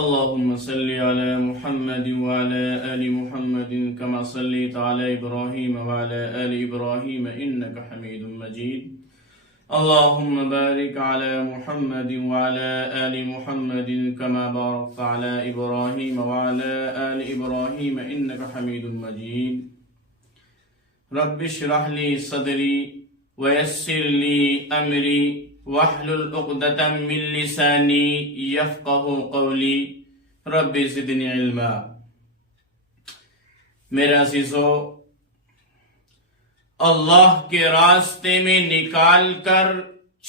اللهم صل على محمد وعلى آل محمد كما صليت على إبراهيم وعلى آل إبراهيم إنك حميد مجيد. اللهم بارك على محمد وعلى آل محمد كما باركت على إبراهيم وعلى آل إبراهيم إنك حميد مجيد. رب اشرح لي صدري ويسر لي أمري واحلل عقدة من لساني يفقهوا قولي رب زدنی علما. میرے عزیزو، اللہ کے راستے میں نکال کر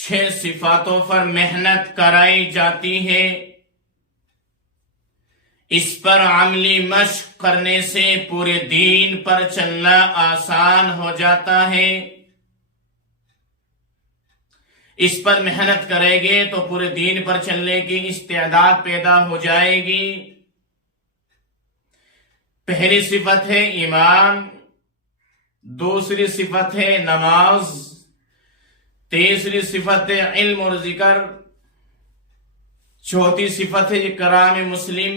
6 صفاتوں پر محنت کرائی جاتی ہے. اس پر عملی مشق کرنے سے پورے دین پر چلنا آسان ہو جاتا ہے. اس پر محنت کریں گے تو پورے دین پر چلنے کی استعداد پیدا ہو جائے گی. پہلی صفت ہے ایمان، دوسری صفت ہے نماز، تیسری صفت ہے علم اور ذکر، چوتھی صفت ہے اکرام مسلم،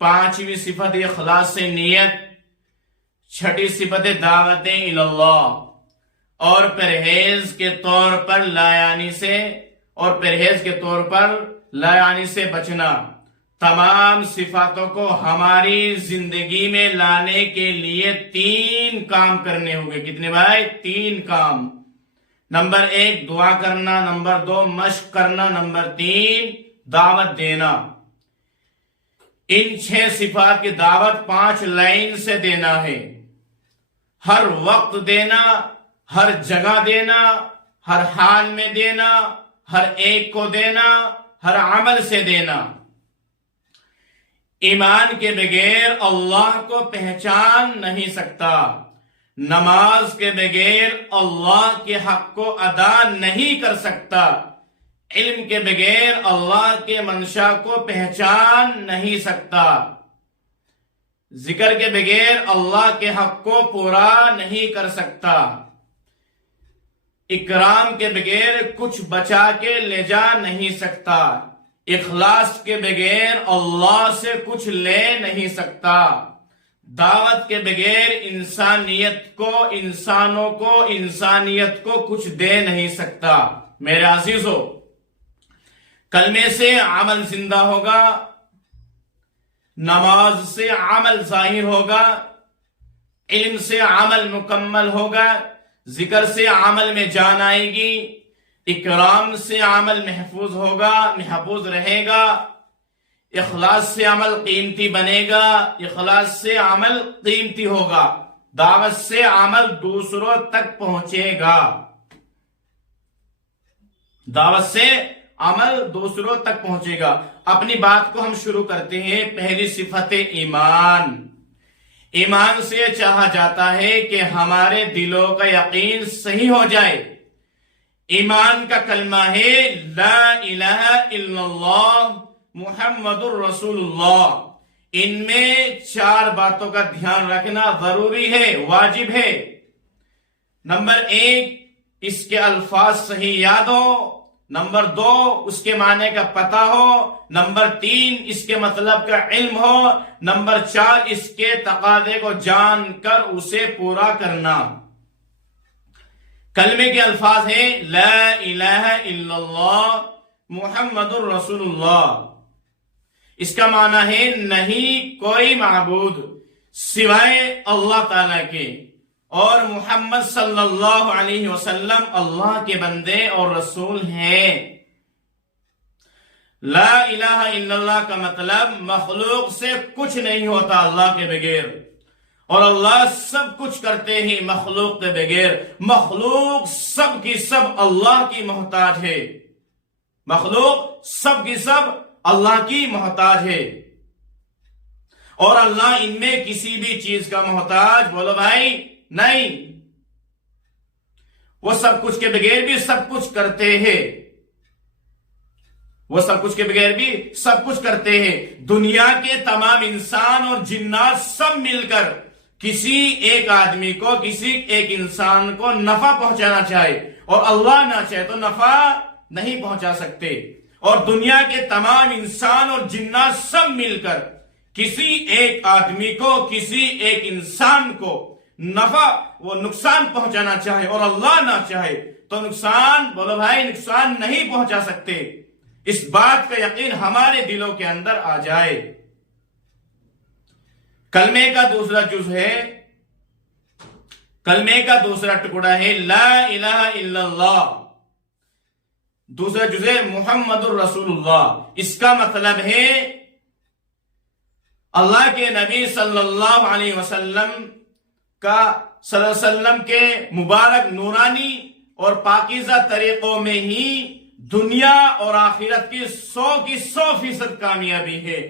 پانچویں صفت ہے اخلاص سے نیت، چھٹی صفت ہے دعوت اللہ، اور پرہیز کے طور پر لایانی سے بچنا. تمام صفاتوں کو ہماری زندگی میں لانے کے لیے 3 کام کرنے ہوں گے. کتنے بھائی؟ 3 کام. نمبر 1 دعا کرنا، نمبر 2 مشق کرنا، نمبر 3 دعوت دینا. ان 6 صفات کی دعوت 5 لائن سے دینا ہے. ہر وقت دینا، ہر جگہ دینا، ہر حال میں دینا، ہر ایک کو دینا، ہر عمل سے دینا. ایمان کے بغیر اللہ کو پہچان نہیں سکتا. نماز کے بغیر اللہ کے حق کو ادا نہیں کر سکتا. علم کے بغیر اللہ کے منشا کو پہچان نہیں سکتا. ذکر کے بغیر اللہ کے حق کو پورا نہیں کر سکتا. اکرام کے بغیر کچھ بچا کے لے جا نہیں سکتا. اخلاص کے بغیر اللہ سے کچھ لے نہیں سکتا. دعوت کے بغیر انسانیت کو کچھ دے نہیں سکتا. میرے عزیزو، کلمے سے عمل زندہ ہوگا، نماز سے عمل ظاہر ہوگا، علم سے عمل مکمل ہوگا، ذکر سے عمل میں جان آئے گی، اکرام سے عمل محفوظ رہے گا، اخلاص سے عمل قیمتی بنے گا، اخلاص سے عمل قیمتی ہوگا، دعوت سے عمل دوسروں تک پہنچے گا. دعوت سے عمل دوسروں تک پہنچے گا. اپنی بات کو ہم شروع کرتے ہیں. پہلی صفت ایمان. ایمان سے چاہا جاتا ہے کہ ہمارے دلوں کا یقین صحیح ہو جائے. ایمان کا کلمہ ہے لا الہ الا اللہ محمد الرسول اللہ. ان میں 4 باتوں کا دھیان رکھنا ضروری ہے، واجب ہے. نمبر 1 اس کے الفاظ صحیح یاد ہو. نمبر 2 اس کے معنی کا پتہ ہو. نمبر 3 اس کے مطلب کا علم ہو. نمبر 4 اس کے تقاضے کو جان کر اسے پورا کرنا. کلمے کے الفاظ ہیں لا الہ الا اللہ محمد الرسول اللہ. اس کا معنی ہے نہیں کوئی معبود سوائے اللہ تعالیٰ کے، اور محمد صلی اللہ علیہ وسلم اللہ کے بندے اور رسول ہیں. لا الہ الا اللہ کا مطلب مخلوق سے کچھ نہیں ہوتا اللہ کے بغیر، اور اللہ سب کچھ کرتے ہیں مخلوق کے بغیر. مخلوق سب کی سب اللہ کی محتاج ہے. مخلوق سب کی سب اللہ کی محتاج ہے، اور اللہ ان میں کسی بھی چیز کا محتاج بولو بھائی نہیں. وہ سب کچھ کے بغیر بھی سب کچھ کرتے ہیں. وہ سب کچھ کے بغیر بھی سب کچھ کرتے ہیں. دنیا کے تمام انسان اور جنات سب مل کر کسی ایک آدمی کو، کسی ایک انسان کو نفع پہنچانا چاہے، اور اللہ نہ چاہے تو نفع نہیں پہنچا سکتے. اور دنیا کے تمام انسان اور جنات سب مل کر کسی ایک آدمی کو، کسی ایک انسان کو نفع و نقصان پہنچانا چاہے اور اللہ نہ چاہے تو نقصان، بولو بھائی، نقصان نہیں پہنچا سکتے، اس بات کا یقین ہمارے دلوں کے اندر آ جائے۔ کلمے کا دوسرا جز ہے، کلمے کا دوسرا ٹکڑا ہے لا الہ الا اللہ، دوسرا جز ہے محمد الرسول اللہ۔ اس کا مطلب ہے اللہ کے نبی صلی اللہ علیہ وسلم کے مبارک نورانی اور پاکیزہ طریقوں میں ہی دنیا اور آخرت کی 100% کامیابی ہے،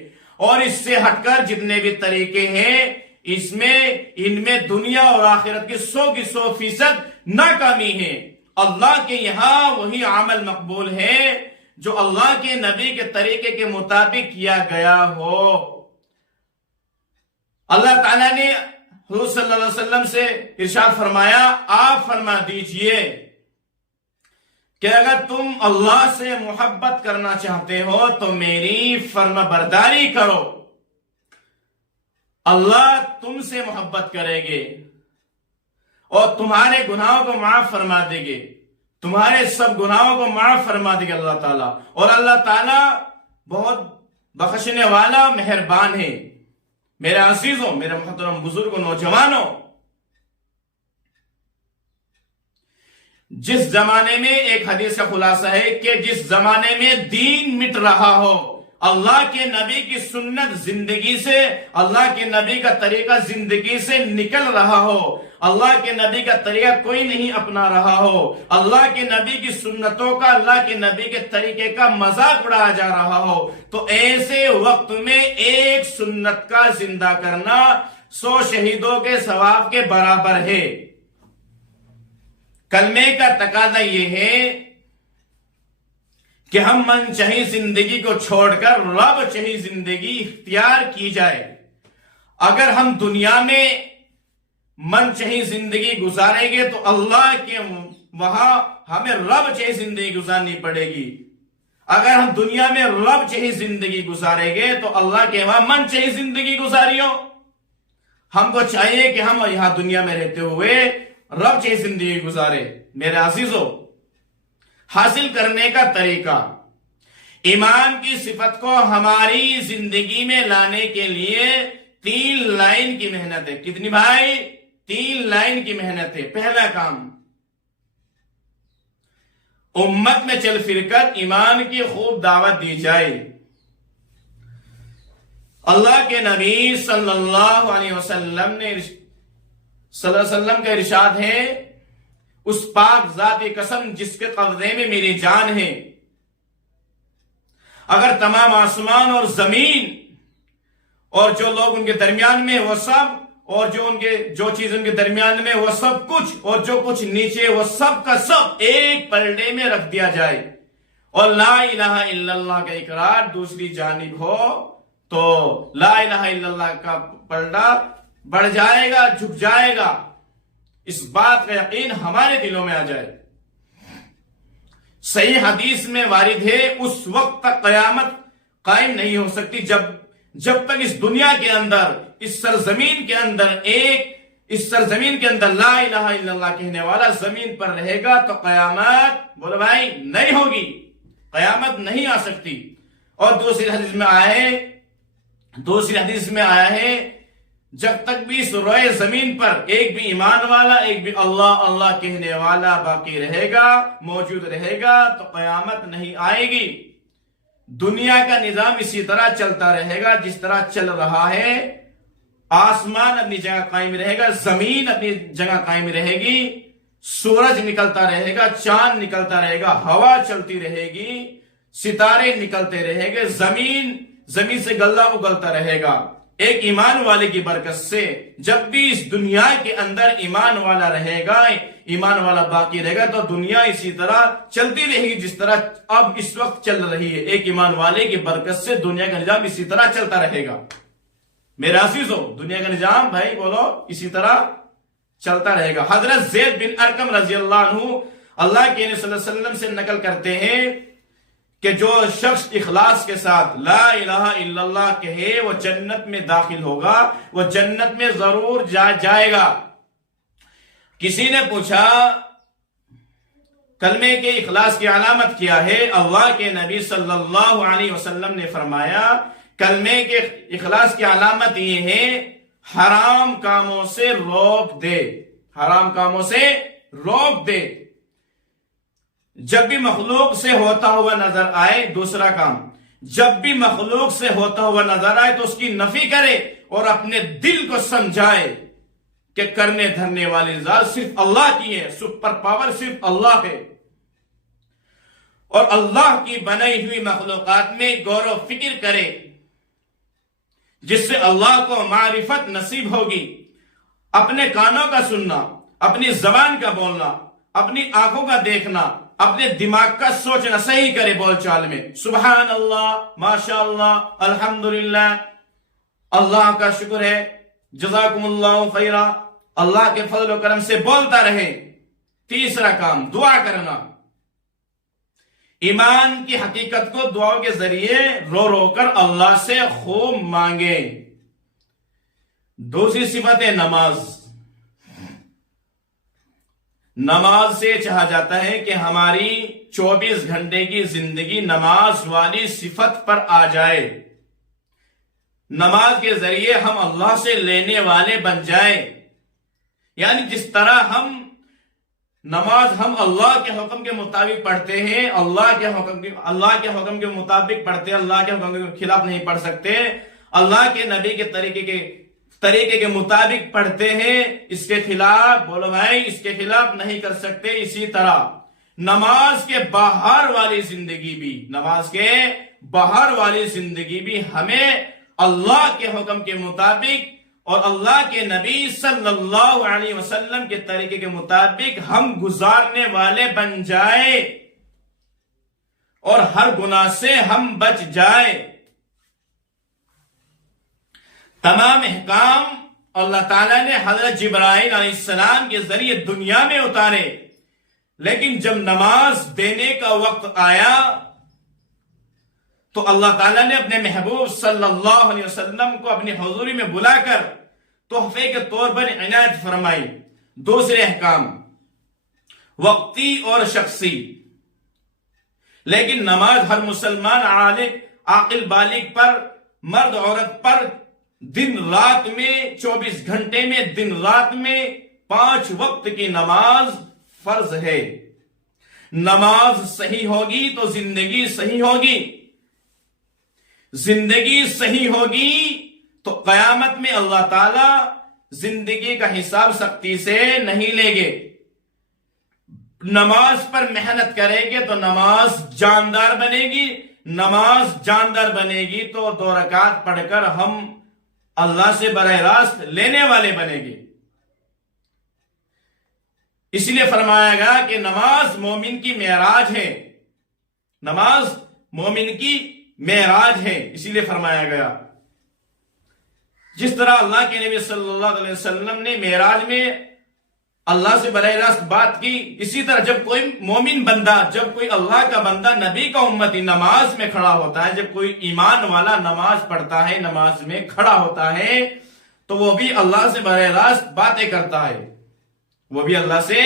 اور اس سے ہٹ کر جتنے بھی طریقے ہیں ان میں دنیا اور آخرت کی 100% ناکامی ہے۔ اللہ کے یہاں وہی عمل مقبول ہے جو اللہ کے نبی کے طریقے کے مطابق کیا گیا ہو۔ اللہ تعالیٰ نے حضور صلی اللہ علیہ وسلم سے ارشاد فرمایا، آپ فرما دیجئے کہ اگر تم اللہ سے محبت کرنا چاہتے ہو تو میری فرما برداری کرو، اللہ تم سے محبت کرے گے اور تمہارے گناہوں کو معاف فرما دے گے، تمہارے سب گناہوں کو معاف فرما دے گا اللہ تعالیٰ، اور اللہ تعالیٰ بہت بخشنے والا مہربان ہے۔ میرے عزیزوں، میرے محترم بزرگوں، نوجوانوں، جس زمانے میں، ایک حدیث کا خلاصہ ہے کہ جس زمانے میں دین مٹ رہا ہو، اللہ کے نبی کی سنت زندگی سے، اللہ کے نبی کا طریقہ زندگی سے نکل رہا ہو، اللہ کے نبی کا طریقہ کوئی نہیں اپنا رہا ہو، اللہ کے نبی کی سنتوں کا، اللہ کے نبی کے طریقے کا مذاق اڑایا جا رہا ہو، تو ایسے وقت میں ایک سنت کا زندہ کرنا 100 شہیدوں کے ثواب کے برابر ہے۔ کلمے کا تقاضا یہ ہے کہ ہم من چاہی زندگی کو چھوڑ کر رب چاہی زندگی اختیار کی جائے۔ اگر ہم دنیا میں من چاہی زندگی گزاریں گے تو اللہ کے وہاں ہمیں رب چاہی زندگی گزارنی پڑے گی۔ اگر ہم دنیا میں رب چاہی زندگی گزاریں گے تو اللہ کے وہاں من چاہی زندگی گزاریوں۔ ہم کو چاہیے کہ ہم یہاں دنیا میں رہتے ہوئے رب چاہی زندگی گزارے۔ میرے عزیزوں، حاصل کرنے کا طریقہ، ایمان کی صفت کو ہماری زندگی میں لانے کے لیے 3 لائن کی محنت ہے۔ کتنی بھائی؟ 3 لائن کی محنت ہے۔ پہلا کام، امت میں چل پھر کر ایمان کی خوب دعوت دی جائے۔ اللہ کے نبی صلی اللہ علیہ وسلم کا ارشاد ہے، اس پاک ذات قسم جس کے قبضے میں میری جان ہے، اگر تمام آسمان اور زمین اور جو لوگ ان کے درمیان میں وہ سب، اور جو چیز ان کے درمیان میں وہ سب کچھ، اور جو کچھ نیچے وہ سب کا سب ایک پلڑے میں رکھ دیا جائے، اور لا الہ الا اللہ کا اقرار دوسری جانب ہو، تو لا الہ الا اللہ کا پلڑا بڑھ جائے گا، جھک جائے گا۔ اس بات کا یقین ہمارے دلوں میں آ جائے۔ صحیح حدیث میں وارد ہے، اس وقت تک قیامت قائم نہیں ہو سکتی جب تک اس دنیا کے اندر، اس سرزمین کے اندر لا الہ الا اللہ کہنے والا زمین پر رہے گا تو قیامت، بولو بھائی، نہیں ہوگی، قیامت نہیں آ سکتی۔ اور دوسری حدیث میں آیا ہے جب تک بھی اس روئے زمین پر ایک بھی ایمان والا، ایک بھی اللہ اللہ کہنے والا باقی رہے گا، موجود رہے گا، تو قیامت نہیں آئے گی۔ دنیا کا نظام اسی طرح چلتا رہے گا جس طرح چل رہا ہے۔ آسمان اپنی جگہ قائم رہے گا، زمین اپنی جگہ قائم رہے گی، سورج نکلتا رہے گا، چاند نکلتا رہے گا، ہوا چلتی رہے گی، ستارے نکلتے رہے گے، زمین سے غلہ اگلتا رہے گا۔ ایک ایمان والے کی برکت سے جب بھی اس دنیا کے اندر ایمان والا رہے گا، ایمان والا باقی رہے گا، تو دنیا اسی طرح چلتی رہے گی جس طرح اب اس وقت چل رہی ہے۔ ایک ایمان والے کی برکت سے دنیا کا نظام اسی طرح چلتا رہے گا۔ میرے عزیزوں، دنیا کا نظام، بھائی بولو، اسی طرح چلتا رہے گا۔ حضرت زید بن ارقم رضی اللہ عنہ اللہ کے نبی صلی اللہ علیہ وسلم سے نقل کرتے ہیں کہ جو شخص اخلاص کے ساتھ لا الہ الا اللہ کہے وہ جنت میں داخل ہوگا، وہ جنت میں ضرور جائے گا۔ کسی نے پوچھا کلمے کے اخلاص کی علامت کیا ہے؟ اللہ کے نبی صلی اللہ علیہ وسلم نے فرمایا کلمے کے اخلاص کی علامت یہ ہے حرام کاموں سے روک دے، حرام کاموں سے روک دے۔ جب بھی مخلوق سے ہوتا ہوا نظر آئے، دوسرا کام، جب بھی مخلوق سے ہوتا ہوا نظر آئے تو اس کی نفی کرے اور اپنے دل کو سمجھائے کہ کرنے دھرنے والی ذات صرف اللہ کی ہے، سپر پاور صرف اللہ ہے، اور اللہ کی بنائی ہوئی مخلوقات میں غور و فکر کرے جس سے اللہ کو معرفت نصیب ہوگی۔ اپنے کانوں کا سننا، اپنی زبان کا بولنا، اپنی آنکھوں کا دیکھنا، اپنے دماغ کا سوچنا صحیح کرے بول چال میں، سبحان اللہ، ماشاء اللہ، الحمدللہ، اللہ کا شکر ہے، جزاکم اللہ خیرا، اللہ کے فضل و کرم سے بولتا رہے۔ تیسرا کام، دعا کرنا، ایمان کی حقیقت کو دعاؤں کے ذریعے رو رو کر اللہ سے خوب مانگے۔ دوسری صفت ہے نماز۔ نماز سے چاہا جاتا ہے کہ ہماری 24 گھنٹے کی زندگی نماز والی صفت پر آ جائے، نماز کے ذریعے ہم اللہ سے لینے والے بن جائیں، یعنی جس طرح نماز ہم اللہ کے حکم کے مطابق پڑھتے ہیں، اللہ کے حکم کے مطابق پڑھتے ہیں، اللہ کے حکم کے خلاف نہیں پڑھ سکتے، اللہ کے نبی کے طریقے کے مطابق پڑھتے ہیں، اس کے خلاف بولو بھائی، اس کے خلاف نہیں کر سکتے۔ اسی طرح نماز کے باہر والی زندگی بھی، نماز کے باہر والی زندگی بھی ہمیں اللہ کے حکم کے مطابق اور اللہ کے نبی صلی اللہ علیہ وسلم کے طریقے کے مطابق ہم گزارنے والے بن جائے اور ہر گناہ سے ہم بچ جائے۔ تمام احکام اللہ تعالیٰ نے حضرت جبرائیل علیہ السلام کے ذریعے دنیا میں اتارے، لیکن جب نماز دینے کا وقت آیا تو اللہ تعالیٰ نے اپنے محبوب صلی اللہ علیہ وسلم کو اپنی حضوری میں بلا کر تحفے کے طور پر عنایت فرمائی۔ دوسرے احکام وقتی اور شخصی، لیکن نماز ہر مسلمان عاقل بالغ پر، مرد عورت پر دن رات میں 24 گھنٹے میں دن رات میں 5 وقت کی نماز فرض ہے۔ نماز صحیح ہوگی تو زندگی صحیح ہوگی، زندگی صحیح ہوگی تو قیامت میں اللہ تعالی زندگی کا حساب سختی سے نہیں لے گے۔ نماز پر محنت کریں گے تو نماز جاندار بنے گی، نماز جاندار بنے گی تو 2 رکعت پڑھ کر ہم اللہ سے براہ راست لینے والے بنے گے۔ اس لیے فرمایا گیا کہ نماز مومن کی معراج ہے، نماز مومن کی معراج ہے، اسی لیے فرمایا گیا۔ جس طرح اللہ کے نبی صلی اللہ علیہ وسلم نے معراج میں اللہ سے براہ راست بات کی، اسی طرح جب کوئی مومن بندہ، جب کوئی اللہ کا بندہ، نبی کا امتی نماز میں کھڑا ہوتا ہے، جب کوئی ایمان والا نماز پڑھتا ہے، نماز میں کھڑا ہوتا ہے، تو وہ بھی اللہ سے براہ راست باتیں کرتا ہے، وہ بھی اللہ سے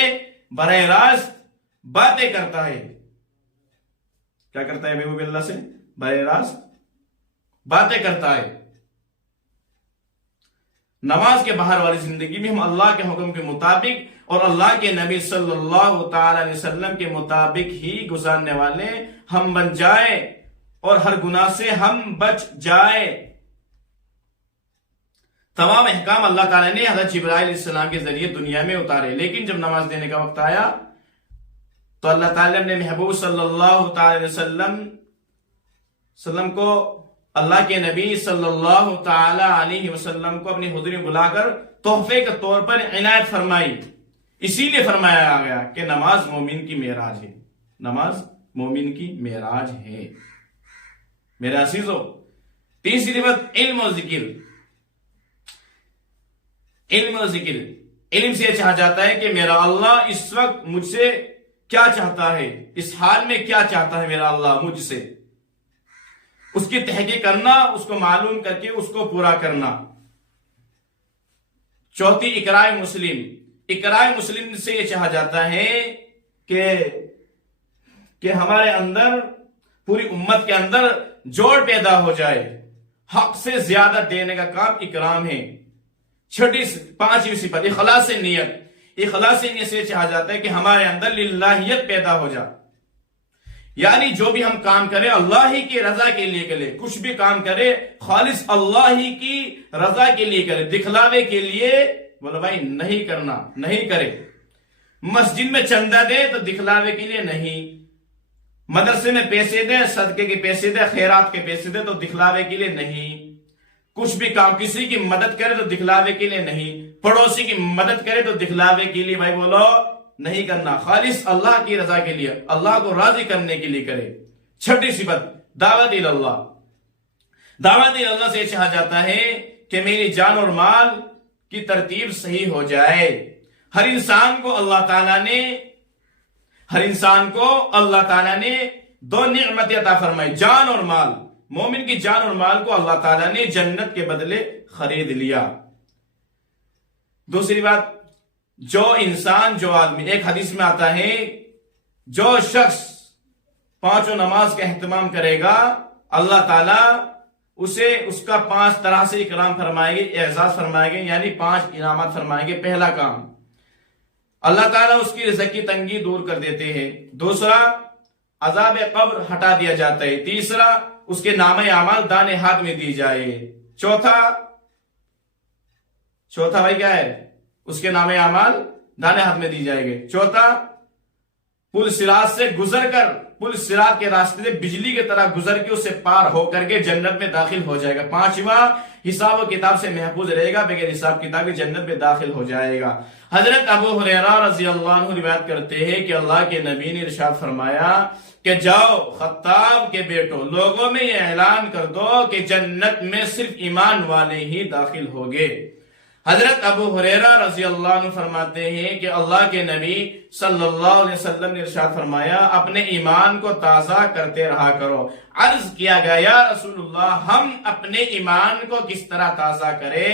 براہ راست باتیں کرتا ہے۔ کیا کرتا ہے؟ وہ بھی اللہ سے براہ راست باتیں کرتا ہے۔ نماز کے باہر والی زندگی میں ہم اللہ کے حکم کے مطابق اور اللہ کے نبی صلی اللہ تعالی علیہ وسلم کے مطابق ہی گزارنے والے ہم بن جائے اور ہر گناہ سے ہم بچ جائے۔ تمام احکام اللہ تعالیٰ نے حضرت جبرائیل علیہ السلام کے ذریعے دنیا میں اتارے، لیکن جب نماز دینے کا وقت آیا تو اللہ تعالیٰ نے محبوب صلی اللہ تعالی علیہ وسلم کو، اللہ کے نبی صلی اللہ تعالی علیہ وسلم کو اپنی حضوری میں بلا کر تحفے کے طور پر عنایت فرمائی۔ اسی لیے فرمایا گیا کہ نماز مومن کی معراج ہے، نماز مومن کی معراج ہے۔ میرے عزیزو، تیسری بات علم و ذکر۔ علم و ذکر، علم سے چاہا جاتا ہے کہ میرا اللہ اس وقت مجھ سے کیا چاہتا ہے، اس حال میں کیا چاہتا ہے میرا اللہ مجھ سے، اس کی تحقیق کرنا، اس کو معلوم کر کے اس کو پورا کرنا۔ چوتھی اقراء مسلم۔ اقراء مسلم سے یہ چاہا جاتا ہے کہ ہمارے اندر، پوری امت کے اندر جوڑ پیدا ہو جائے، حق سے زیادہ دینے کا کام اکرام ہے۔ پانچویں صفت اخلاص نیت۔ اخلاص نیت سے چاہا جاتا ہے کہ ہمارے اندر للہیت پیدا ہو جائے، یعنی جو بھی ہم کام کریں اللہ ہی کی رضا کے لیے کرے، کچھ بھی کام کرے خالص اللہ ہی کی رضا کے لیے کرے، دکھلاوے کے لیے بولو بھائی نہیں کرنا، نہیں کرے۔ مسجد میں چندہ دے تو دکھلاوے کے لیے نہیں، مدرسے میں پیسے دے، صدقے کے پیسے دے، خیرات کے پیسے دے تو دکھلاوے کے لیے نہیں۔ کچھ بھی کام، کسی کی مدد کرے تو دکھلاوے کے لیے نہیں، پڑوسی کی مدد کرے تو دکھلاوے کے لیے بھائی بولو نہیں کرنا، خالص اللہ کی رضا کے لیے، اللہ کو راضی کرنے کے لیے کرے۔ چھٹی صفت دعوت اللہ۔ دعوت اللہ سے چاہا جاتا ہے کہ میری جان اور مال کی ترتیب صحیح ہو جائے۔ ہر انسان کو اللہ تعالیٰ نے دو نعمت عطا فرمائی، جان اور مال۔ مومن کی جان اور مال کو اللہ تعالیٰ نے جنت کے بدلے خرید لیا۔ دوسری بات، جو آدمی، ایک حدیث میں آتا ہے جو شخص پانچوں نماز کا اہتمام کرے گا اللہ تعالیٰ اسے اس کا 5 طرح سے اکرام فرمائے گے، اعزاز فرمائے گے، یعنی 5 انعامات فرمائیں گے۔ پہلا کام، اللہ تعالیٰ اس کی رزق کی تنگی دور کر دیتے ہیں۔ دوسرا، عذاب قبر ہٹا دیا جاتا ہے۔ تیسرا، اس کے نامہ اعمال دائیں ہاتھ میں دی جائے۔ چوتھا بھائی کیا ہے؟ اس کے نامہ اعمال دائیں ہاتھ میں دی جائے گے۔ چوتھا، پل صراط سے گزر کر، پل صراط کے راستے سے بجلی کی طرح گزر کے اسے پار ہو کر کے جنت میں داخل ہو جائے گا۔ پانچواں، حساب و کتاب سے محفوظ رہے گا، بغیر حساب کتاب کی جنت میں داخل ہو جائے گا۔ حضرت ابو ہریرہ رضی اللہ عنہ روایت کرتے ہیں کہ اللہ کے نبی نے ارشاد فرمایا کہ جاؤ خطاب کے بیٹو، لوگوں میں یہ اعلان کر دو کہ جنت میں صرف ایمان والے ہی داخل ہوگے۔ حضرت ابو ہریرہ رضی اللہ عنہ فرماتے ہیں کہ اللہ کے نبی صلی اللہ علیہ وسلم نے ارشاد فرمایا اپنے ایمان کو تازہ کرتے رہا کرو۔ عرض کیا گیا یا رسول اللہ ہم اپنے ایمان کو کس طرح تازہ کریں؟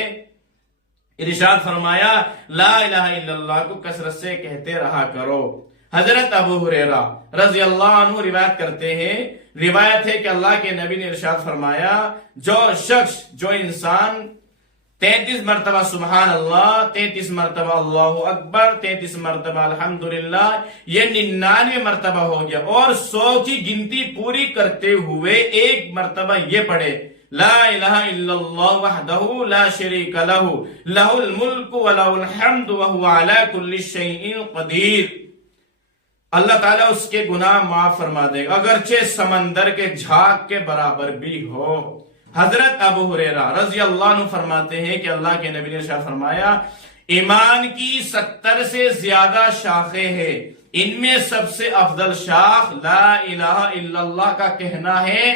ارشاد فرمایا لا الہ الا اللہ کو کثرت سے کہتے رہا کرو۔ حضرت ابو ہریرہ رضی اللہ عنہ روایت کرتے ہیں، روایت ہے کہ اللہ کے نبی نے ارشاد فرمایا جو انسان 33 مرتبہ سبحان اللہ، 33 مرتبہ اللہ اکبر، 33 مرتبہ الحمدللہ، یہ 99 مرتبہ ہو گیا، اور 100 کی گنتی پوری کرتے ہوئے ایک مرتبہ یہ پڑھے لا الہ الا اللہ وحدہ لا شریک لہ لہ الملک ولہ الحمد وہو علی کل شیء قدیر، اللہ تعالیٰ اس کے گناہ معاف فرما دے گا اگرچہ سمندر کے جھاگ کے برابر بھی ہو۔ حضرت ابو ہریرہ رضی اللہ عنہ فرماتے ہیں کہ اللہ کے نبی نے ارشاد فرمایا ایمان کی 70 سے زیادہ شاخیں ہیں، ان میں سب سے افضل شاخ لا الہ الا اللہ کا کہنا ہے،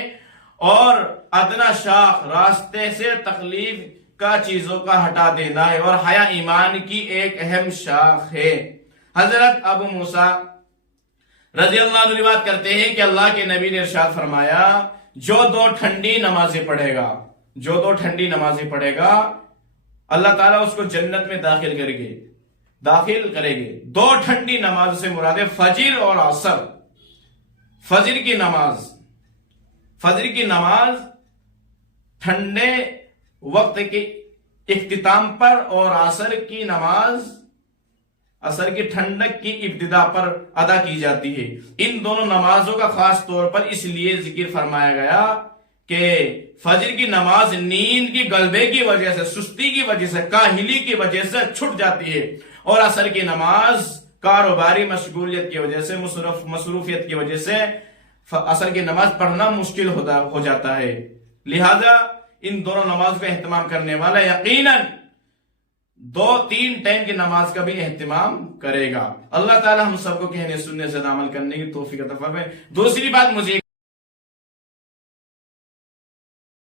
اور ادنا شاخ راستے سے تکلیف کا چیزوں کا ہٹا دینا ہے، اور حیا ایمان کی ایک اہم شاخ ہے۔ حضرت ابو موسیٰ رضی اللہ عنہ روایت کرتے ہیں کہ اللہ کے نبی نے ارشاد فرمایا جو 2 ٹھنڈی نمازیں پڑھے گا اللہ تعالیٰ اس کو جنت میں داخل کرے گے۔ 2 ٹھنڈی نماز سے مراد ہے فجر اور عصر۔ فجر کی نماز ٹھنڈے وقت کے اختتام پر، اور عصر کی ٹھنڈک کی ابتدا پر ادا کی جاتی ہے۔ ان دونوں نمازوں کا خاص طور پر اس لیے ذکر فرمایا گیا کہ فجر کی نماز نیند کی غلبے کی وجہ سے، سستی کی وجہ سے، کاہلی کی وجہ سے چھٹ جاتی ہے، اور عصر کی نماز کاروباری مشغولیت کی وجہ سے، مصروفیت کی وجہ سے عصر کی نماز پڑھنا مشکل ہو جاتا ہے۔ لہذا ان دونوں نماز کا اہتمام کرنے والا یقیناً 2-3 ٹائم کی نماز کا بھی اہتمام کرے گا۔ اللہ تعالی ہم سب کو کہنے سننے سے عمل کرنے کی توفیق عطا فرمائے۔ دوسری بات مجھے